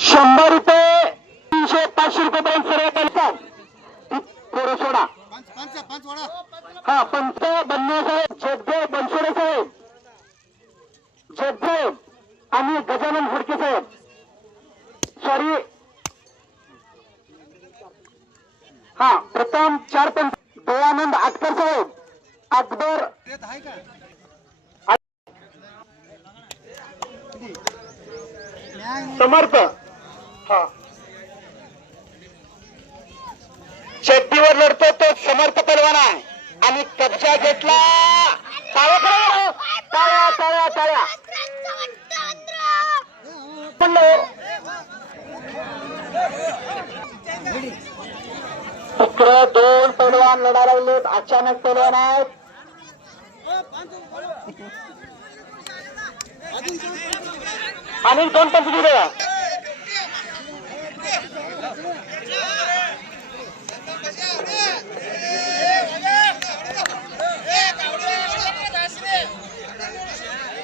100 रुपये 300 500 रुपये पर्यंत सर्व पैसा थोडं सोडा. हा पंच बन्ने साहेब, जगदेव बनसोडे साहेब, जगदेव आणि गजानन फडके साहेब, सॉरी हा प्रथम 4 पंच दयानंद आटकर साहेब, अकबर समर्थ, हा चड्डीवर लढतो तो समर्थ पहलवान आहे आणि कब्जा घेतला. टाळ्या टाळ्या टाळ्या टाळ्या इकडे 2 पहलवान लढा लागलेत. अचानक पहलवान आहेत. आणि 2 पंच दिले.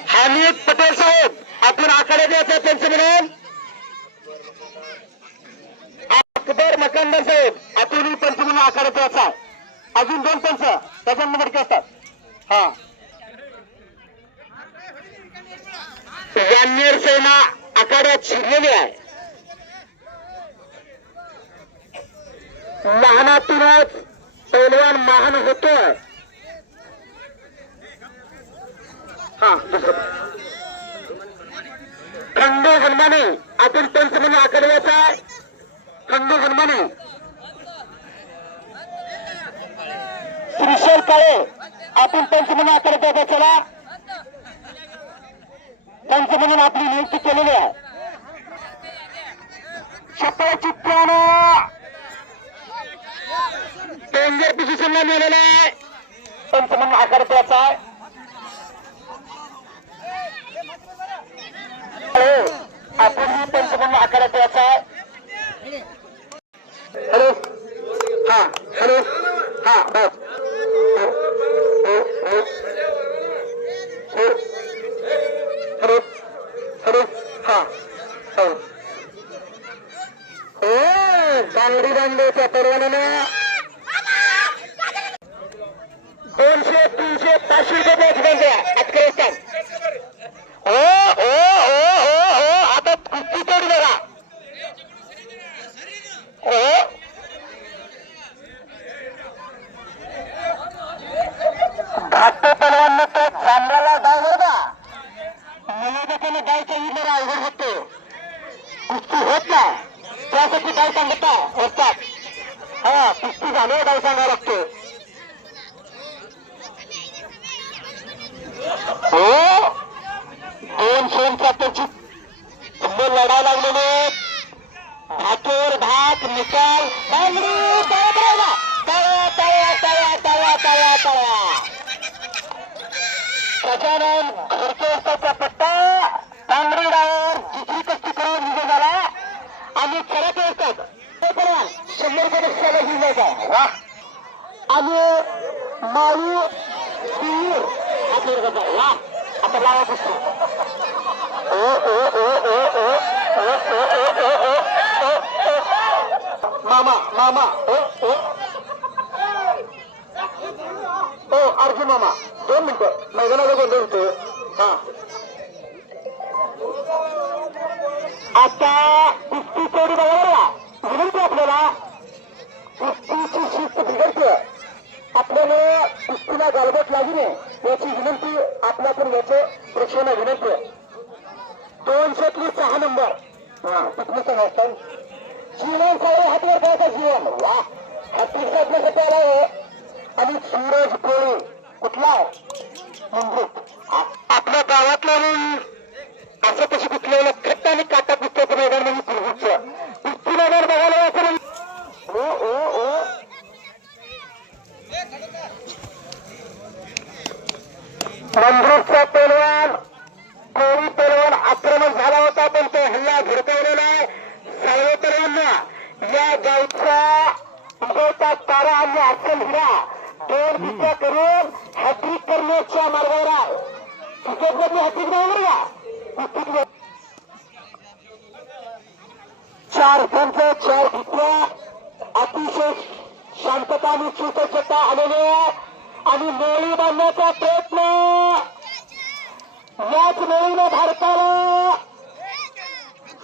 हामिद पटेल साहेब, आपण आकडे द्यायचा पंच म्हणून. अकबर मकंदर साहेब, आपण पंच म्हणून आकडे द्यायचा. अजून 2 पंच त्याच्यामध्ये काय असतात. हा वानर सेना आखाड्यात शिरलेली आहे. महानातूनच पैलवान महान होतोय. हा खंडू हनुमाने आपण पंच म्हणून आखाड्याचा. खंडू हनुमाने, श्रीशैल काळे आपण पंच म्हणून आखाड्याचा. चला पंच म्हणून आपली नियुक्ती केलेली आहे. छपळ चित्त्यानं डेंजर पोझिशनला नेलेला आहे. पंच म्हणून आखाड्याचा आहे. आपण ही पंच म्हणून आखाड्याचा आहे. हॅलो, हा हॅलो, हा बस. हॅलो हॅलो, हा हो दांगडी दांडीच्या परवान्यानं 200 300 500 रुपये द्या. अटके असतात. हो हो हो हो हो, आता कुस्ती तोडी बघा. हो धाकटे पलवान तो जांभळाला डाव होता. मुलाने गायचा विचार अवघड होतो. कुस्ती होत नाही, त्यासाठी गाय सांगता असतात. हा कुस्ती झाल्यावर गाय सांगावा लागतो. हो 200चा त्याची लढाई लागलेले. धाकेवर धाक निकाल. तळ्या तळ्या तळ्या तळ्या तळ्या तळ्या. गजानन घरचे असताचा पट्टा तांबडी डावर जिथली कष्टी करून विजय झाला. आणि खरं असतात 100 रुपये घेऊन जायचा. वा आणि माळू तीर वा आता लावा पुस्तक. मामा मामा अर्जुन मामा 2 मिनिटं मैदानाला बोललो होतो. हा आता कुस्ती चोरी बघायला विनंती आपल्याला. कुस्तीची शिस्त बिघडते. आपल्याला कुस्तीला गालबोट लागू नये याची विनंती आपल्याकडून याचे प्रेक्षकांना विनंती आहे. 206 नंबर पिकनिक नसतात. जीवन सारे हातवर करायचा जीवन. वा हाती आपल्यासाठी आला आहे. आणि सूरज कोळी कुठला मुंबईत आपल्या गावातला असं कशी कुठल्या खट्ट आणि काटा कुस्त्याचं मैदान म्हणजे कुस्तीचं कुस्ती मैदान बघायला असं. ओ ओ ओ मंद्रुपचा पैलवान कोळी पैलवान आक्रमण झाला होता, पण तो हल्ला भडकवलेला आहे. सर्व पैलवांना या गावचा विजयचा तारा आणि असेल हिरा 2 विजय करून हॅट्रिक करण्याच्या मार्गावर आहे. क्रिकेटमधली हॅट्रिक नाही बरं का. चार संघ चार कुस्त्या अतिशय शांतता आणि सुसज्जता आलेली आहे आणि मेळी बांधण्याचा प्रयत्न याच मेळीने भारताला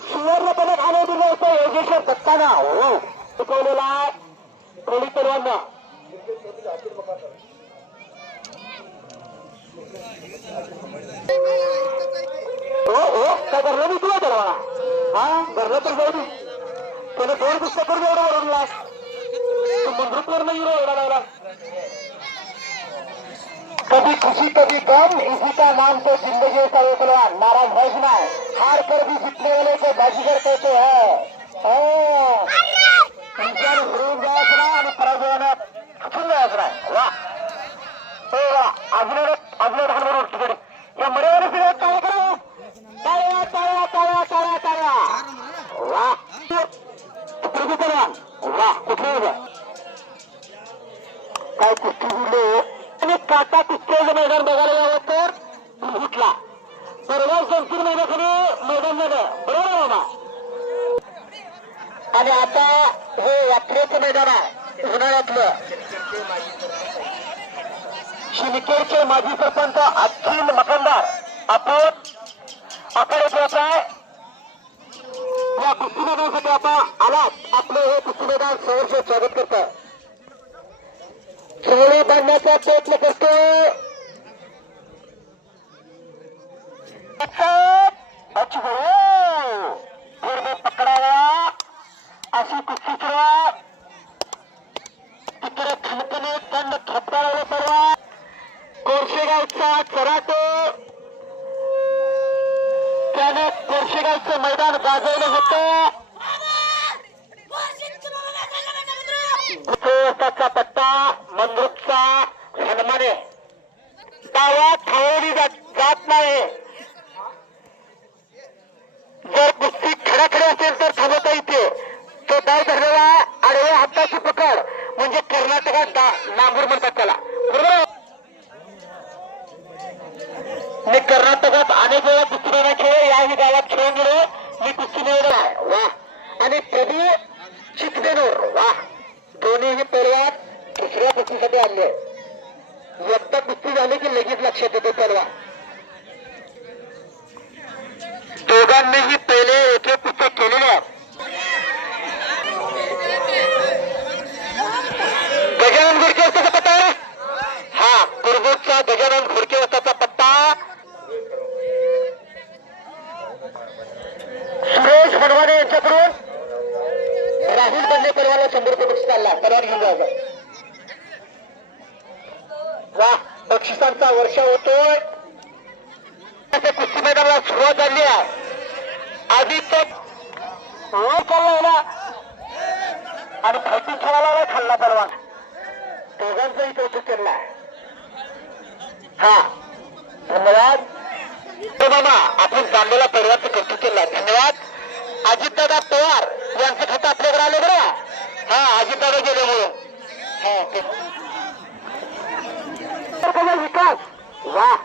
सुवर्ण पदक आणून दिलं होतं योगेश्वर दत्ताना हो शिकवलेला कोळी तरुणांना हो हो काय धरलं मी तुला त्याला हा धरलं तर जाऊ दे त्याने दोन पुस्तकावर एवढं वरवला तू मंद्रुपवर नाही एवढा लावला कभी खुशी कभी गम इसी का नाम तो जिंदगी का ये पहलवान नाराज है ना हार कर भी जीतने वाले को बाजीगर कहते हैं इंसान हरून जायचं नाही आणि पराजयानं खचून जायचं नाही वा अजून धानवर तिकडे या मर्यादा फिरत काय करा टाळ्या टाळ्या टाळ्या टाळ्या टाळ्या वा प्रभू पहलवान वा कुठलं काय कुस्ती जुडले आणि काटा कुस्त्याचं मैदान बघायला यावं तर फुटला परवा संपूर्ण मैदानाखाली मैदान झालं बरोबर बाबा आणि आता हे यात्रेचं मैदान आहे उन्हाळ्यातलं शिलकेरचे माजी सरपंच अखिल मकंदार आपण आखाड्यात आहे या कुस्ती मैदानासाठी आता आलात आपलं हे कुस्ती मैदान सहर्ष स्वागत करतं सोळी बांधण्याचा प्रयत्न करतो पकडावा अशी कुस्ती सुरुवात तिकडे खणकने दंड थपडावला परवा कोरशेगावचा चराटो त्याने कोरशेगावचं मैदान गाजवलं होतं त्याचा पट्टा मंद्रुपचा हनुमाने डावा थावली जात नाही जर कुस्ती खडाखडे असेल तर थांबवता येते तो डाव धरलेला आडव्या हाताची पकड म्हणजे कर्नाटकात नांगूर म्हणतात त्याला बरोबर मी कर्नाटकात अनेक वेळा कुस्ती मैदान खेळ याही गावात खेळून गेलो मी कुस्ती निवडला आहे वा आणि प्रदीप चिकदेनोर वा दोन्हीही पैलवान दुसऱ्या कुस्तीसाठी आणले एकदा कुस्ती झाली की लगेच लक्षात येतो पैलवान दोघांनीही पहिले एक एक कुस्त्या केलेल्या गजानन घोडके असताचा पट्टा आहे हा कुरबूरचा गजानन घोडके असताचा पट्टा सुरेश फडवाने यांच्याकडून राहुल बंडे पैलवानला 100 रुपये बक्षीस चालला पैलवान घेऊन जायचं वा बक्षिसांचा वर्षा होतोय कुस्ती मैदानाला सुरुवात झाली आहे आधी तर चालला आणि फायटिंग खेळायला खाल्ला पैलवान दोघांचंही कौतुक केलं हा धन्यवाद तो मामा आपण जाणलेला पैलवानचं कौतुक केलं धन्यवाद अजितदादा पवार यांचं खातं आपल्याकडे आलं बरं हा अजितदादा गेले म्हणून विकास वा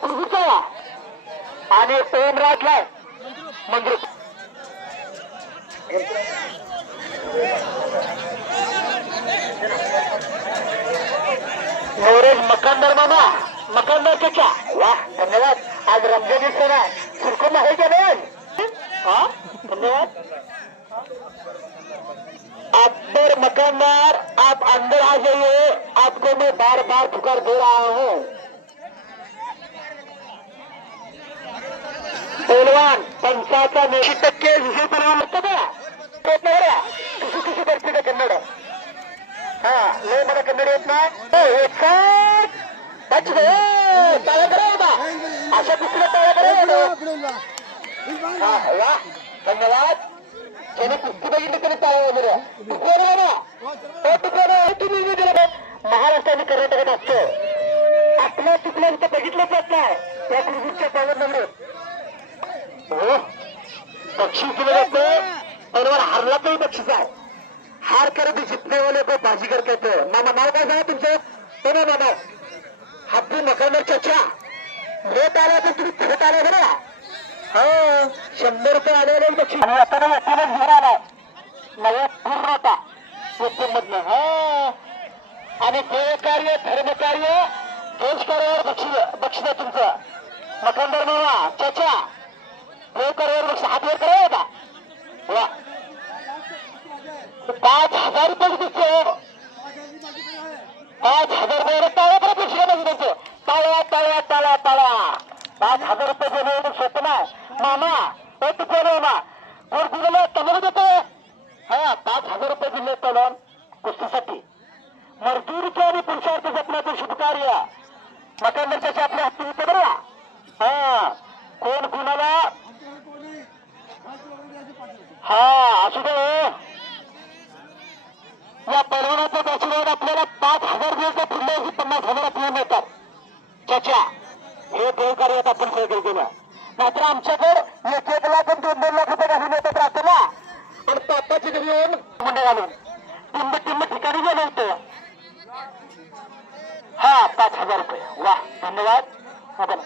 प्रभूचा आणि ओम राजला मंदिर नवरेज मकानदार मामा मकानदार त्याच्या वा धन्यवाद आज रमजानी सण आहे सुरकुम आहे का नाही हाँ धन्यवाद अकबर मकानदार आप अंदर आ जाइए आपको मैं बार बार पुकार दे रहा हूँ पैलवान पंचाचा 90% विजय पैलवान लागतो का किसी परिस्थिती कन्नड हा लय मला कन्नड येत नाही टाळ्या करा होता अशा कुस्तीला टाळ्या करा हा वा धन्यवाद ज्याने कुस्ती बघितली त्याने टाळ्या वगैरे तुम्ही दिलं महाराष्ट्र आणि कर्नाटकात असतो आपल्या चुकल्या तिथं बघितलंच जात नाही त्या कुस्तीच्या पावर नंबर हो बक्षीस दिलं जातं पैलवान हारला तरी बक्षीस आहे हार करत जितने वाले को बाजीगर कहते हैं मामा नाव काय सांगा तुमचं तो ना नाव हापू मकानदार चाचा लेट आला तर तुम्ही थेट आला बरं हा 100 रुपये आलेले बक्षीस आणि आता एटीएमच घेऊन आलाय नव्या पूर्ण होता एटीएम मधनं हा आणि देवकार्य धर्मकार्य देशकार्यावर बक्षीस आहे तुमचं मखंडर मामा चाचा देवकार्यावर बक्षीस हात वर करावं का वा 5,000 रुपये दिसतो 5,000 रुपये टाळ्या परत बक्षीस पाहिजे त्यांचं टाळ्या टाळ्या टाळ्या टाळ्या 5,000 रुपये देणं एवढं सोपं नाही मामा एक रुपये मामा वर दिलेलं तमिळ देतो हा 5,000 रुपये दिले तलवान कुस्तीसाठी मजदूरीचे आणि पुरुषार्थ जपण्याचं शुभ कार्य मकांदरच्या आपल्या हाती होते बरं हा कोण कुणाला हा असू दे या पैलवानाचा आशीर्वाद आपल्याला 5,000 दिवस पुढल्या 50,000 आपल्याला मिळतात चाचा हे देवकार्यात आपण सगळं केलं नाहीतर आमच्याकडे एक लाख आणि 2-2 लाख रुपये घालून येतात राहतेला आणि पापाची घरी येऊन मुंडे घालून टिंब ठिकाणी गेलो होतो हा 5,000 रुपये वा धन्यवाद आपण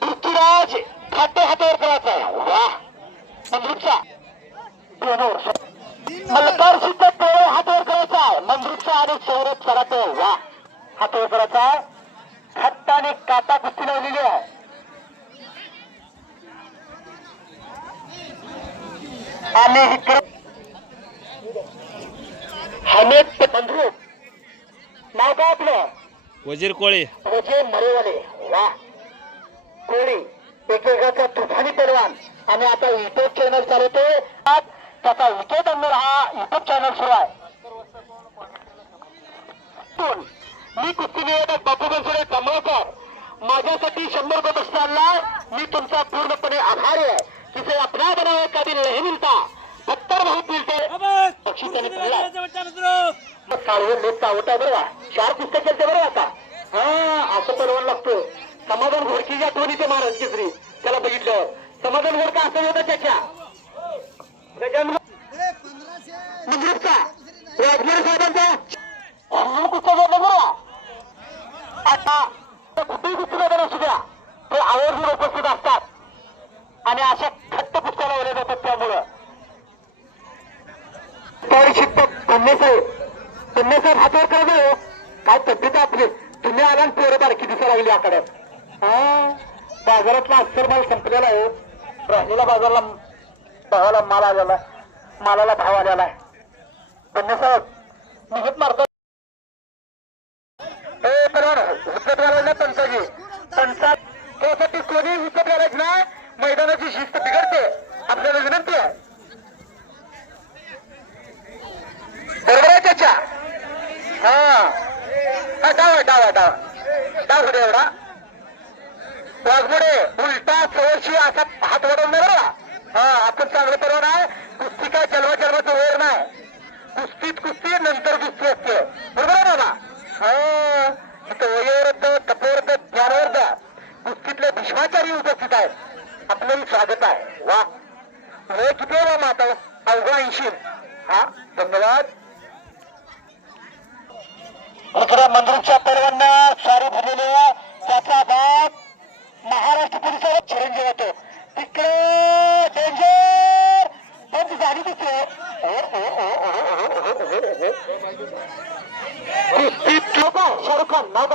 पृथ्वीराज खाते हातावर करायचा आहे वा मंजूरचा मल्हार सिद्ध डोळे हातावर करायचा आहे मंजूरचा आणि सौरभ सरात वा हातावर करायचा आहे खट्ट आणि काटा कुस्ती लावलेली आहे आणि हमेद बंधू नाव काय आपलं वजीर कोळी वजीर मरेवाले वा कोळी एकेकाचा तुफानी पैलवान आणि आता युट्यूब चॅनल चालवतोय त्याचा विकेट अंदर हा युट्यूब चॅनल सुरू आहे मी कुस्ती निवेदक बापू बनसोडे कमळकर माझ्यासाठी 100 रुपये बक्षीस आणलाय मी तुमचा पूर्णपणे आभारी आहे किसे अपना बनावे कभी नहीं मिलता पत्तर बहुत मिळते बक्षीस त्याने दिलाय मग काळवे लोक चावताय बरं का 4 पुस्तक केलते बरं आता हा असं पैलवान लागतो समाधान घोडकीच्या आठवणीचे महाराज केसरी त्याला बघितलं समाधान घोडका असं होतं त्याच्या मंजूरचा वाघमेर साहेबांचा पुस्तक घेतलं बरं आता कुठेही कुस्ती मैदान असू द्या ते आवर्जून उपस्थित असतात आणि अशा खट्ट पुस्तकं लावल्या जातात त्यामुळं तरी शिक्षक पुण्यसाहेब हातावर करा काय तब्येत आपली तुम्ही आला पोरं बारकी दिसायला लागली आकड्यात हा बाजारातला अक्षर माल संपलेला आहे राहिलेला बाजारला भावाला माल आलेला मालाला भाव आलेला आहे पुण्यसाहेब निघत मारतो विकत घालायला पंचाजी पंचात त्यासाठी कोणी विकत घालायचं नाही मैदानाची शिस्त बिघडते आपल्याला विनंती आहे बरोबर आहे त्याच्या हा डाव एवढा वाघमोडे उलटा सवरशी असा हात वडवणार हा आपण चांगलं परवाना आहे कुस्ती काय जन्माचा वेळ नाही कुस्ती नंतर कुस्ती असते बरोबर आहे ना हा इथं वयोवृद्ध तपोवृद्ध ज्ञानवृद्ध कुस्तीतले भीष्माचार्य उपस्थित आहेत आपलं स्वागत आहे वा वय किती आहे ना आता अवघा 80 हा धन्यवाद इकडे मंदिरच्या पैलवांना सारी भरलेली आहे त्याचा बाप महाराष्ट्र पोलिसाला चिरंजीव होतो तिकडे डेंजर त्यांची गाडी दिसते शाहरुख खान नाव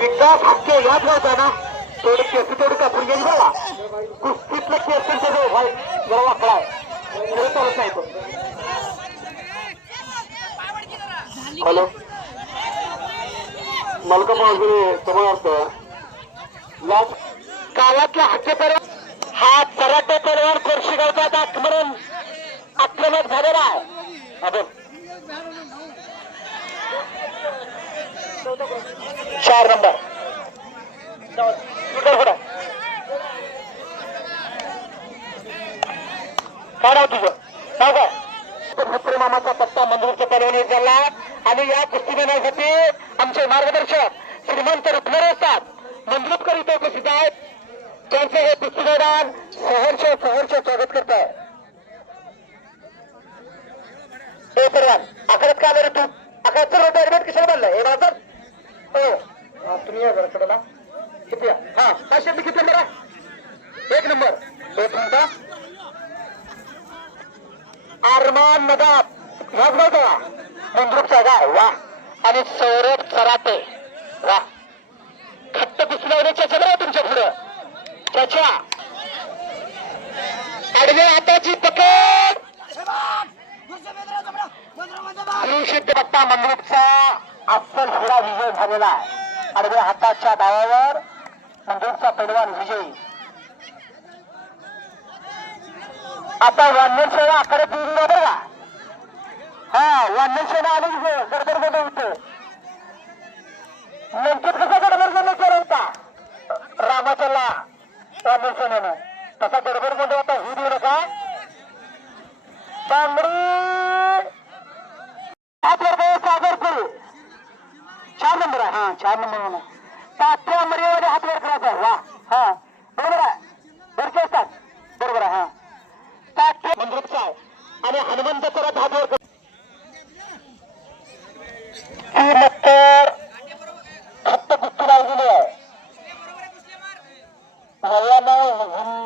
विकास हक्के याद होता ना थोडे केस थोडी कापून गेली बघा कुस्तीतलं केस त्यांच्या जवळ जरा वाकडा आहे खरं चालत नाही तो हॅलो मलका समर्थ गावातला हक्के पैलवान हा कराटे पैलवान कोर्शीगावचा आक्रमण झालेला आहे आपण 4 नंबर काय नाव तुझं नाव काय मामाचा पत्ता मंजूरच्या पैलवानी झाला आणि या कुस्ती घेण्यासाठी आमचे मार्गदर्शक श्रीमंत रत्नरे असतात मंजूरकर इथे उपस्थित आहेत त्यांचे हे कुस्ती मैदान सहर्ष स्वागत करत आहे हे पैलवान आकड्यात का आलं रे तू आकड्यात ऍडमिट कशाला बनलाय हे बाजार हो तुम्ही या घराकडेला किती हा काय शब्द किती नंबर आहे 1 नंबर 1 मिनिट अरमान नदाब ह्याच गावचा मंद्रुपचा गाव वा आणि सौरभ सराटे वा खट्ट पुसल्याच्या चला तुमच्या पुढं त्याच्या आडव्या हाताची पकड श्री बाप्पा मंद्रुपचा अस्सल हिरा विजय झालेला आहे आडव्या हाताच्या डावावर मंद्रुपचा पैलवान विजयी आता वानर सेवा आकडे पिढी बघा हा वानर सेवा आली गडबड होतं नेमकीच कसा गडबड केला होता रामाच्याला वानर सेनेनं तसा गडबड मध्ये आता ही देऊ नका बांगडी सागरपूर 4 नंबर आहे हा 4 नंबर म्हणून तात्या मर्यामध्ये हात वर करायचा वा हा बरोबर आहे घरचे असतात बरोबर आहे हा मंद्रुपचा आहे आणि हनुमंत करत हात वर फक्त कुस्ती लागलेली आहे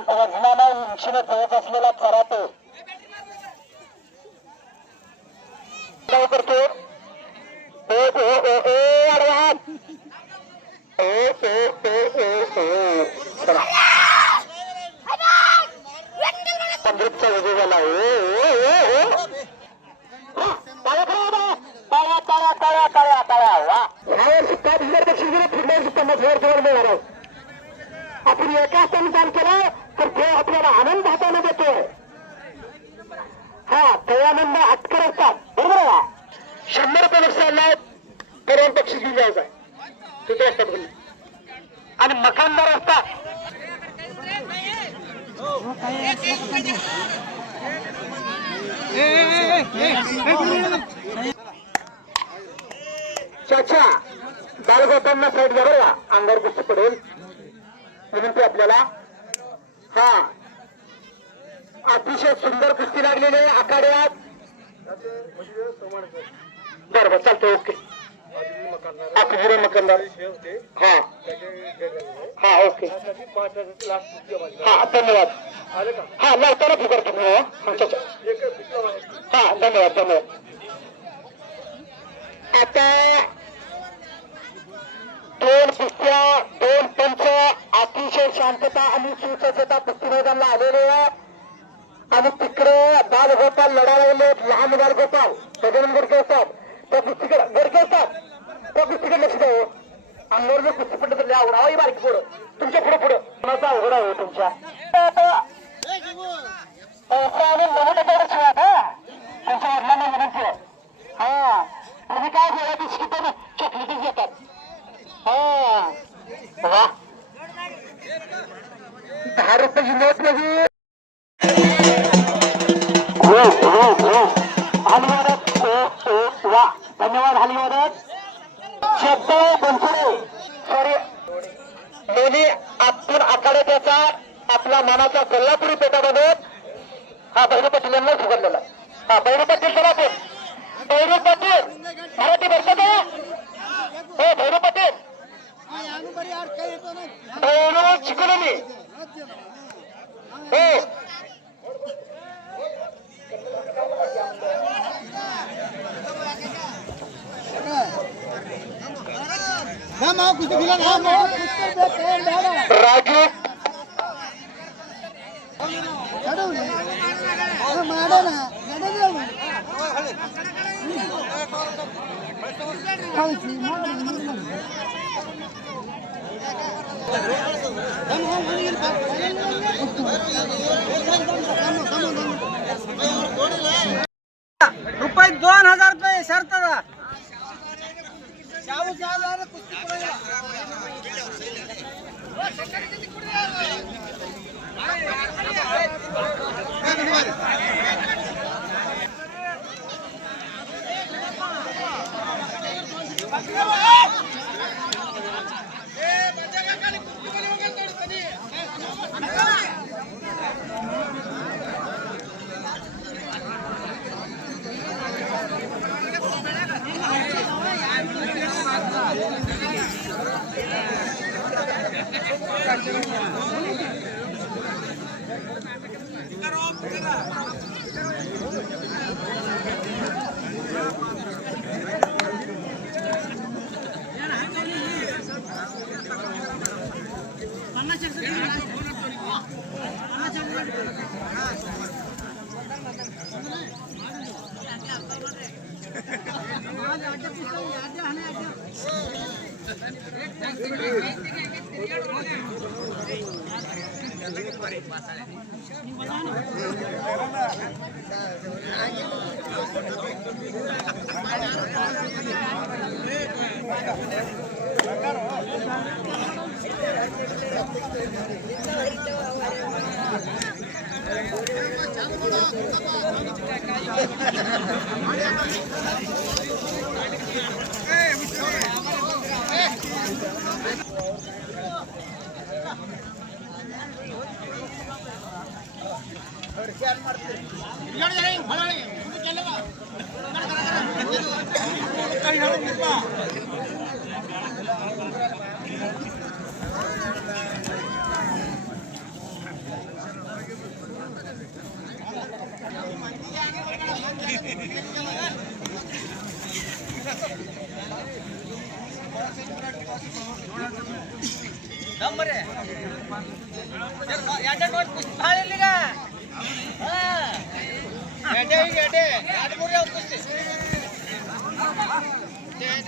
वजनानं उंचीनं खेळत असलेला कराटे करतो मंद्रुपचा विजय झाला आपण एका स्थानी केला तर ते आपल्याला आनंद हाताने देतोय हा ते आनंद हटकर असतात बरोबर आहे 100 रुपये नुकसानला परवान बक्षीस घेऊन जायचं आहे तिथे असतात आणि मकानदार असतात चाचा बालगोपांना साईड द्या बरं का अंगावर कुस्ती पडेल विनंती आपल्याला हा अतिशय सुंदर कुस्ती लागलेली आहे आखाड्यात बरोबर चालतंय ओके अकबुरे मकंदार हा हा ओके हा धन्यवाद हा लावताना फुकर तुम्ही हा धन्यवाद धन्यवाद आता 2 कुस्त्या 2 पंच अतिशय शांतता आणि सुसज्जता कुस्ती मैदानाला आलेले आहे आणि तिकडे बालगोपाल लढा लागले लहान बालगोपाल सगळ्यांना गडके असतात त्या कुस्तीकडे गडके असतात त्या कुस्तीकडे लक्ष द्यावं अंगावर जर कुस्ती पडलं तर आवडावं बारीक पुढं तुमच्या पुढे पुढं कुणाचा अवघड आहे तुमच्या तुमच्या वडिलांना विनंती आहे हा तुम्ही काय सगळ्या बिस्किट चॉकलेटच घेतात हा वा 10 रुपयाची नोट म्हणजे हलिवादत वा धन्यवाद हलिवादत शब्द बनसोडे सॉरी दोन्ही आतून आखाडे त्याचा आपला मनाचा कोल्हापुरी पेटामध्ये हा भैरू पाटील यांना स्वीकारलेला हा भैरू पाटील चला आपण भैरू पाटील मराठी वर्षात हो भैरू पाटील भैरू चिकलोनी हो राजू रुपये 2000 रुपये शर्त नंबर आहे याच्या नोट पुस्तक आलेली का याटे याटे याट मोरे पुस्तक ते ना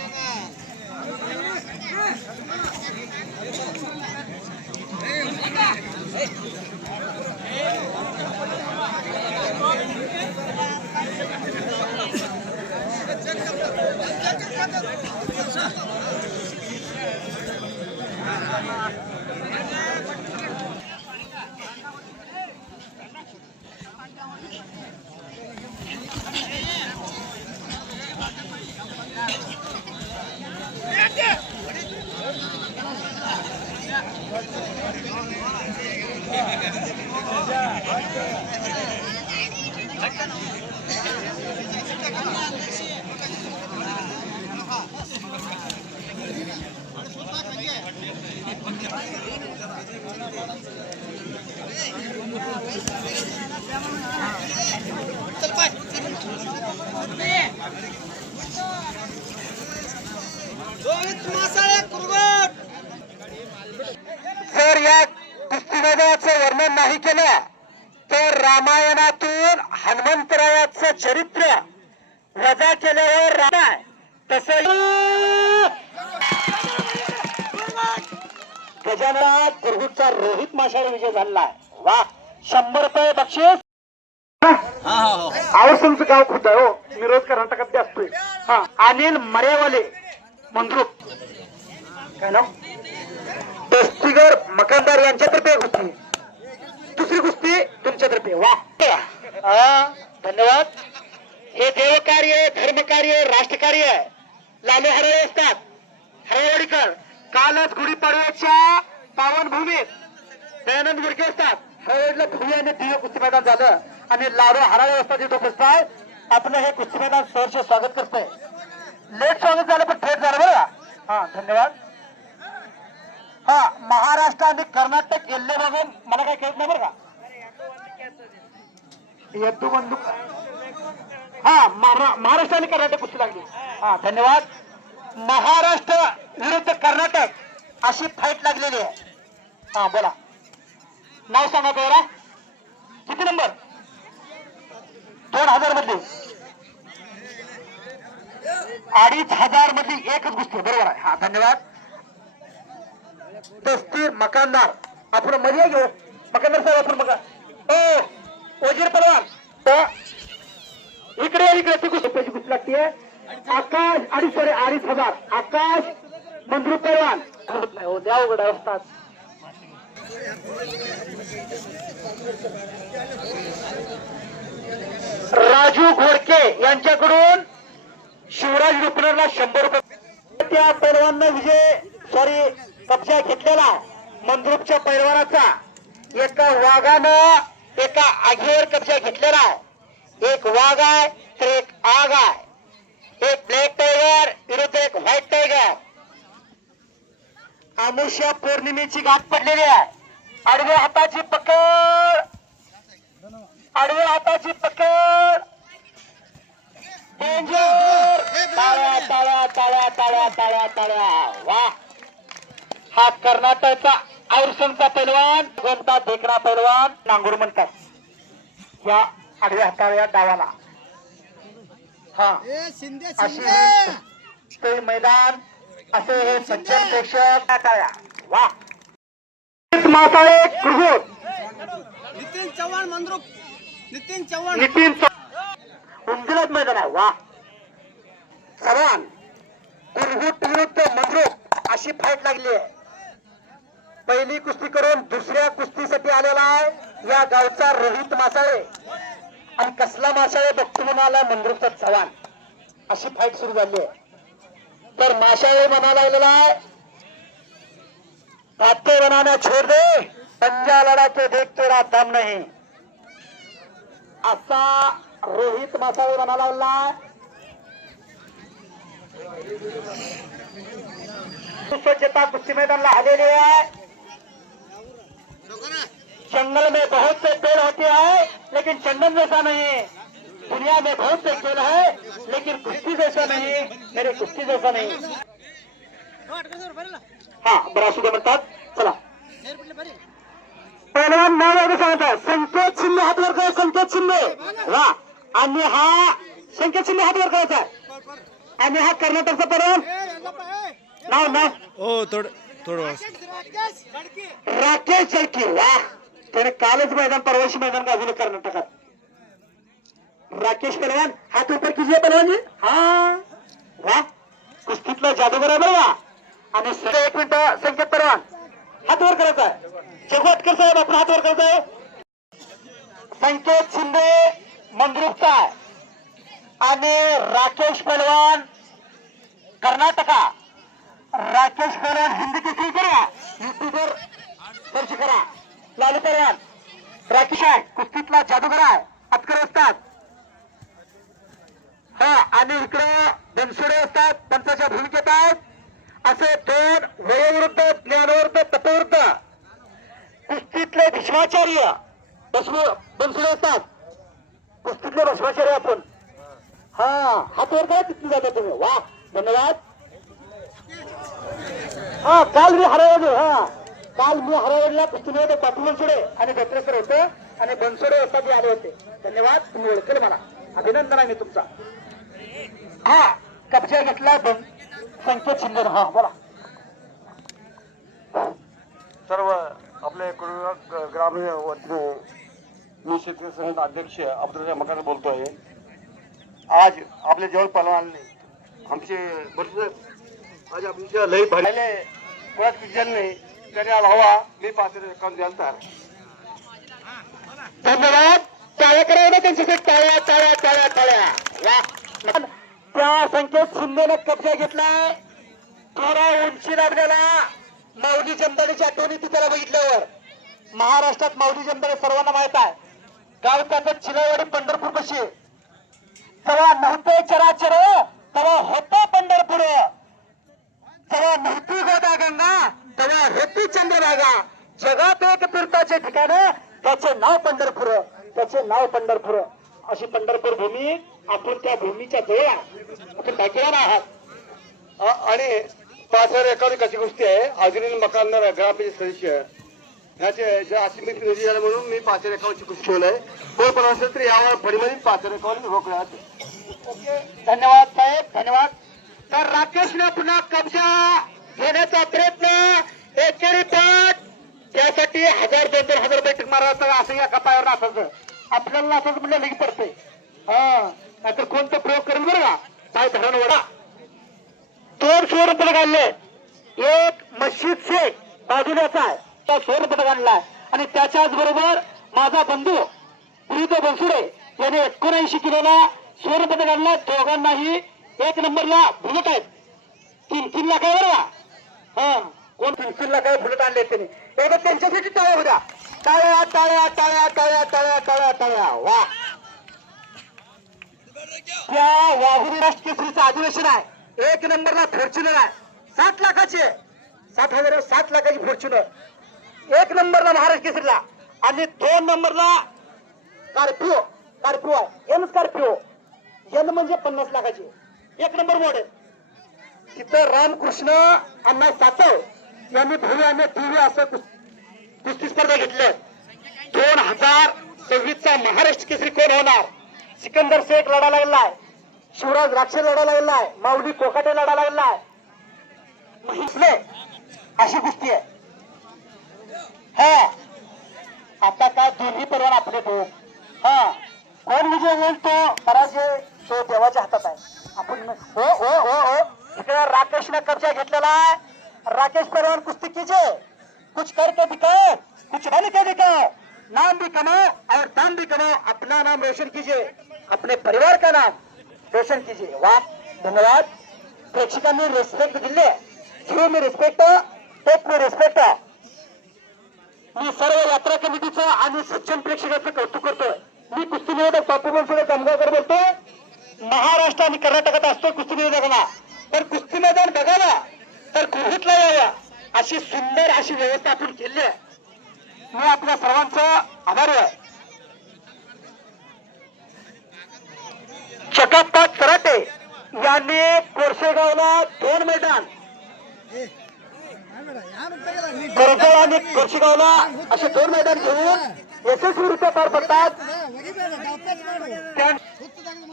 जर या कुस्तीमेदाचं वर्णन नाही केलं तर रामायणातून हनुमंतरायाचं चरित्र वजा केल्यावर रामाय तसं गजाननात कुरगुटचा रोहित माशाळे विजय झालाय. वा 100 रुपये बक्षीस. आवर तुमचं गाव खुद आहे हो, मी रोज कर्नाटकात असतोय. हा अनिल मरेवाले मंद्रुप काय नाव दस्तीगर मकानदार यांच्यातर्फे कुस्ती, दुसरी कुस्ती तुमच्यातर्फे. वा धन्यवाद. हे देवकार्य धर्मकार्य राष्ट्रकार्य लाले हरळे असतात. हरळवाडीकर कालच गुढीपाडव्याच्या पावनभूमीत दयानंद गुडके असतात. हरळवाडीला भव्य आणि दिव्य कुस्ती मैदान झालं आणि लाडू हराळे असतात तिथं बसताय. आपलं हे कुस्ती मैदान सहर्ष स्वागत करतोय. लेट स्वागत झालं पण थेट झालं बरं का. हा धन्यवाद. हा महाराष्ट्र आणि कर्नाटक एल्ले बघून मला काही कळत नाही बरं का. यद्दू बंदूक हा महाराष्ट्र आणि कर्नाटक कुस्ती लागली. हा धन्यवाद. महाराष्ट्र विरुद्ध कर्नाटक अशी फाईट लागलेली आहे. हा बोला नाव सांगा बरं. किती नंबर 2000 मधली 2500 मधली एकच कुस्ती बरोबर आहे. हा धन्यवाद. दस्तीर मकानदार आपण मध्ये घेऊ. मकानदार साहेब आपण बघा. ओ वजीर पलवान इकडे इकडे ती कुस्ती कुस्ती लागते. आकाश 2500 आकाश मंद्रू पलवान हो द्या उघड असतात. राजू घोडके यांच्याकडून शिवराज रुपनरला 100 रुपये. त्या पैलवाननं कब्जा घेतलेला मंद्रुपच्या पैलवानाचा एका वाघानं एका आगीवर कब्जा घेतलेला आहे. एक वाघ आहे तर एक आग आहे. एक ब्लॅक टायगर विरुद्ध एक व्हाईट टायगर. आमुष्या पौर्णिमेची गाठ पडलेली आहे. आडव्या हाताची पकड, आडव्या हाताची पकड. डेंजर. टाळ्या टाळ्या टाळ्या टाळ्या टाळ्या टाळ्या. वा, हा कर्नाटकचा औरसनचा पैलवान, गोमता देखना पैलवान नांगूर म्हणतात या आडव्या हाताच्या डावाला. हा, अशी ते मैदान, असे हे सज्जन प्रेक्षक. टाळ्या. वा, मासाळे कुरगुट, नितीन चव्हाण मंद्रुप, नितीन चव्हाण. नितीन उंजलत मैदान आहे. वा, चव्हाण कुरगुट विरुद्ध मंद्रुप अशी फाईट लागली आहे. पहिली कुस्ती करून दुसऱ्या कुस्तीसाठी आलेला आहे या गावचा रोहित मासाळे, आणि कसला मासाळे बघतो म्हणाला मंद्रुपचा चव्हाण. अशी फाईट सुरू झाली आहे. तर मासाळे म्हणायला लागलेला आहे, काते बनाना छोड़ दे, पंजा लड़ा के देख तेरा दम नहीं. असा रोहित मासाळे म्हणायला लागला. सुसज्जता कुस्ती मैदान आलेली आहे. जंगल में बहुत से पेड़ होते हैं लेकिन चंदन जैसा नहीं. दुनिया में बहुत से खेल है लेकिन कुश्ती जैसा नहीं, मेरे कुश्ती जैसा नहीं. हा, बरं असू दे म्हणतात. चला, पहिलवान नाव वगैरे सांगतात. संकेत शिंदे हात वर करा, संकेत शिंदे. वा, आणि हा संकेत शिंदे हात वर करायचा आहे. आणि हा कर्नाटकचा पहिलवान नाव नाव हो थोडं राकेश जळकी. वा, त्याने कालच मैदान, परवाशी मैदान गाजवलं कर्नाटकात. राकेश पहलवान, हात ऊपर कीजिए पहलवान जी. हा, वा, कुस्तीतला जादूगर आहे बरं. आणि एक मिनिट, संकेत पहलवान हात वर करायचा आहे. जगवटकर साहेब आपण हात वर करायचा आहे. संकेत शिंदे मंद्रुपचा आहे आणि राकेश पहलवान कर्नाटका. राकेश पहलवान हिंदी केसरी करा, युट्यूबवर सर्च करा. लालू पहलवान राकेश आहे, कुस्तीतला जादूगर आहे, अटकर असतात. हा, आणि इकडे बनसोडे असतात, पंचाच्या भूमिकेत आहेत. असे दोन वयोवृद्ध, ज्ञानवृद्ध, तपवृद्ध कुस्तीतले भीष्माचार्य बनसोडे असतात. कुस्तीतले भीष्माचार्य आपण. हा, हात वर करा, तिथून जाता तुम्ही. वा, धन्यवाद. हा, काल मी हरवले. हा, काल मी हरवलेला कुस्तीने होते पाटील बनसोडे आणि दत्रेसर होते आणि बनसोडे होता मी आले होते. धन्यवाद, तुम्ही ओळखेल मला. अभिनंदन आहे मी तुमचा. हा, कब्जा घेतला संकेत शिंदे. हा, बोला. सर्व आपले ग्रामीण मी शेतकरी संघ अध्यक्ष अब्दुल मकान बोलतोय. आज आपल्या जवळ पलवानने आमचे आज आमच्या लई भरले कोणाच विचार नाही त्याने हवा मी पात्र अकाउंट द्याल तर. धन्यवाद. टाळ्या करायला त्यांच्यासाठी. टाळ्या टाळ्या टाळ्या टाळ्या. वा, त्या संकेत शिंदेने कब्जा घेतलाय. थोडा उंची लागलेला माऊली जमदाडेची आठवणी ती त्याला बघितल्यावर. महाराष्ट्रात माऊली जमदाडे सर्वांना माहित आहे. गाव त्याचं चिलावाडी पंढरपूर कशी. तेव्हा नव्हते चराचर, तेव्हा होतं पंढरपूर. तेव्हा नव्हती गोदा गंगा, तेव्हा होती चंद्रभागा. जगात एक तीर्थाचे ठिकाण, त्याचे नाव पंढरपूर, त्याचे नाव पंढरपूर. अशी पंढरपूर भूमी. आपण त्या भूमीच्या जवळ आपण भाग्यवान आहात. आणि 5,051 कशी गोष्टी आहे. अजून मकान ग्रामपंचायत सदस्य ह्याचे जे असीमित निधी झाला म्हणून मी 5,051 कुस्ती ठेवलंय. कोण पण असेल तर यावर फडीमध्ये 5,051 रोखण्यात. ओके, धन्यवाद साहेब, धन्यवाद. तर राकेशने पुन्हा कब्जा घेण्याचा प्रयत्न, एकेरी पाठ. त्यासाठी 1,000-2,000 रुपये टिक मारायचं. असं या कपायावर नाचायचं. आपल्याला नाचायचं म्हणजे लगी पडते. हा, नाहीतर कोणतं प्रयोग करेल बरं का. काय धरण वडा 2 सुवर्ण पदक आणले. एक मस्जिद शेख बाजूल्याचा आहे, त्या सुवर्ण पदक आणलाय. आणि त्याच्याच बरोबर माझा बंधू प्रीत बनसुडे याने 79 किलोला सुवर्ण पदक आणला. दोघांनाही 1 नंबरला बुलेट आहेत. 3-3 लाख आहे बरं का. हा, कोण 3-3 लाख बुलेट आणले त्यांनी. एकदा त्यांच्यासाठी टाळ्या होत्या. टाळ्या टाळ्या टाळ्या टाळ्या टाळ्या टाळ्या टाळ्या. वा, त्या वाघुरी राष्ट्र केसरीचं अधिवेशन आहे. 1 नंबरला फॉर्च्युनर आहे. 7 लाखाचे 7 लाखाची फॉर्च्युनर 1 नंबरला महाराष्ट्र केसरीला आणि 2 नंबरला स्कॉर्पिओ आहे एन स्कॉर्पिओ एन म्हणजे 50 लाखाची 1 नंबर मॉडेल. तिथं रामकृष्ण अण्णा सातव यांनी भव्य आणि दिव्य असं कुस्ती स्पर्धा घेतल्या. 2026चा महाराष्ट्र केसरी कोण होणार? सिकंदर शेख लढा लागलाय, शिवराज राक्षे लढा लागलाय, माऊली कोकाटे लढा लागलाय, महिसले अशी कुस्ती आहे. हा आता काय दोन्ही पैलवान आपले दोन. हा कोण विजय होईल तो पराजय तो देवाच्या हातात आहे. आपण हो हो हो हो इकडे राकेशने कब्जा घेतलेला आहे. राकेश पैलवान कुस्ती कीजिए, कुछ करके दिखाओ, कुछ बन के दिखाओ, नाम भी कमाओ और दाम भी कमाओ, अपना नाम रोशन कीजिए, अपने परिवार का नाम रोशन कीजिए. वाह धन्यवाद. प्रेक्षकांनी रिस्पेक्ट दिले. Give me respect, take me respect. मी सर्व यात्रा कमिटीचं आणि सज्जन प्रेक्षकाचं कौतुक करतोय. मी कुस्ती निवेदक बापू बनसोडे जामगावकर बोलतोय. महाराष्ट्र आणि कर्नाटकात असतो कुस्ती निवेदकांना, पण कुस्ती मैदान बघावा तर कुर्हीतला यावा अशी सुंदर अशी व्यवस्था आपण केली आहे. मी आपल्या सर्वांचा आभारी आहे. चकाप्पा कराटे यांनी कोरशेगावला 2 मैदान, कोरगाव आणि कोरशेगावला असे 2 मैदान घेऊन यशस्वीरित्या पार पडतात.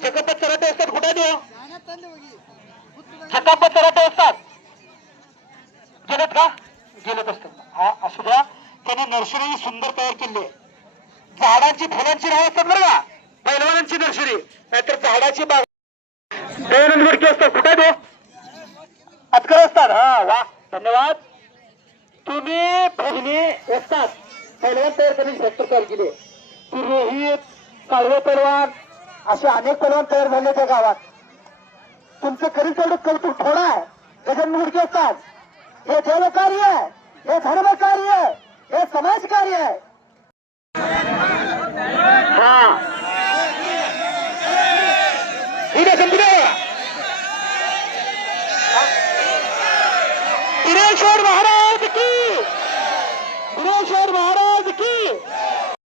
चकाप्पा कराटे असतात कुठे देऊ चकाप्पा कराटे असतात गेलेत का? गेलेत असतात. हा असू द्या. त्यांनी नर्सरी सुंदर तयार केली आहे. झाडांची फुलांची नाव असतात बरं का, पैलवानांची नर्सरी, नाहीतर झाडाची बाग. 2 गुडके असतात कुठे दो अतकर असतात. हा वा धन्यवाद. तुम्ही भगिनी असतात पैलवान तयार करण्याची फॅक्टर तयार केली. रोहित काळवे पैलवान असे अनेक पैलवान तयार झाले त्या गावात. तुमचं कधी तेवढं कौतुक थोडं आहे. गजानन गुडके असतात. हे देव कार्य आहे, हे धर्म कार्य आहे, हे समाज कार्य आहे. हा महाराज की महाराज